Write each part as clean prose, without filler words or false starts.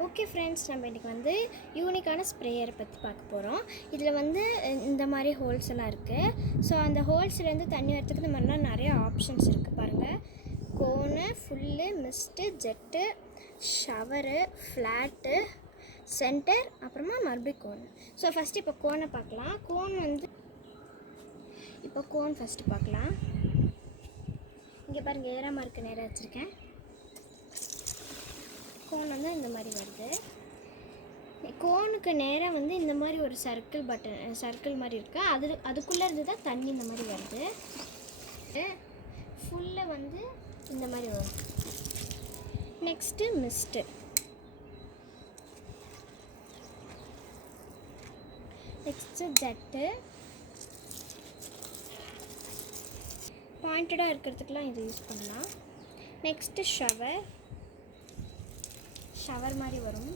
Okay friends, நம்ம இன்றைக்கி வந்து யூனிக்கான ஸ்ப்ரேயரை பற்றி பார்க்க போகிறோம். இதில் வந்து இந்த மாதிரி ஹோல்ஸ் எல்லாம் இருக்குது. ஸோ அந்த ஹோல்ஸ்லேருந்து தண்ணி வரத்துக்கு இந்த மாதிரிலாம் நிறைய ஆப்ஷன்ஸ் இருக்குது பாருங்கள். Cone, full, mist, jet, shower, flat, centre, அப்புறமா மறுபடியும் கோன். ஸோ ஃபஸ்ட்டு இப்போ கோனை பார்க்கலாம். கோன் ஃபஸ்ட்டு பார்க்கலாம். இங்கே பாருங்கள், ஏறாமல் இருக்க நேராக வச்சுருக்கேன். கோன் வந்து இந்த மாதிரி வருது. கோனுக்கு நேராக வந்து இந்த மாதிரி ஒரு சர்க்கிள் மாதிரி இருக்குது. அதுக்குள்ளே இருந்து தான் தண்ணி இந்த மாதிரி வருது. ஃபுல்லில் வந்து இந்த மாதிரி வரும். Next mist, next jet. பாயிண்டடாக இருக்கிறதுக்கெலாம் இது யூஸ் பண்ணலாம். நெக்ஸ்ட்டு ஷவர் மாதிரி வரும்.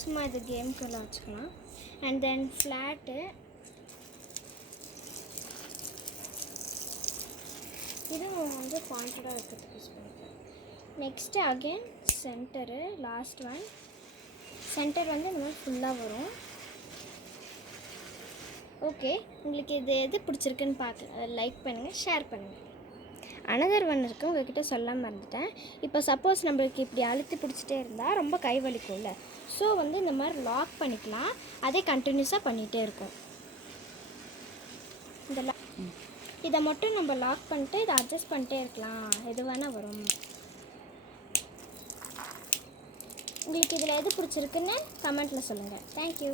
சும்மா இது கேமுக்கெல்லாம் வச்சுக்கலாம். அண்ட் தென் ஃப்ளாட்டு, இதுவும் வந்து பாயிண்டடாக இருக்கிறதுக்கு யூஸ் பண்ணிக்கலாம். Next again centre, last one. Centre வந்து இந்த மாதிரி ஃபுல்லாக வரும். ஓகே, உங்களுக்கு இது எது பிடிச்சிருக்குன்னு பார்த்து லைக் பண்ணுங்கள், ஷேர் பண்ணுங்கள். அனதர் ஒன் இருக்குது, உங்கள்கிட்ட சொல்லாமல் மறந்துட்டேன். இப்போ சப்போஸ் நம்மளுக்கு இப்படி அழுத்தி பிடிச்சிட்டே இருந்தால் ரொம்ப கை வலிக்கும்ல. ஸோ வந்து இந்த மாதிரி லாக் பண்ணிக்கலாம். அதே கண்டினியூஸாக பண்ணிகிட்டே இருக்கும். இதை மட்டும் நம்ம லாக் பண்ணிட்டு இதை அட்ஜஸ்ட் பண்ணிட்டே இருக்கலாம். எது வேணால் வரும். உங்களுக்கு இதில் எது பிடிச்சிருக்குன்னு கமெண்ட்டில் சொல்லுங்கள். தேங்க்யூ.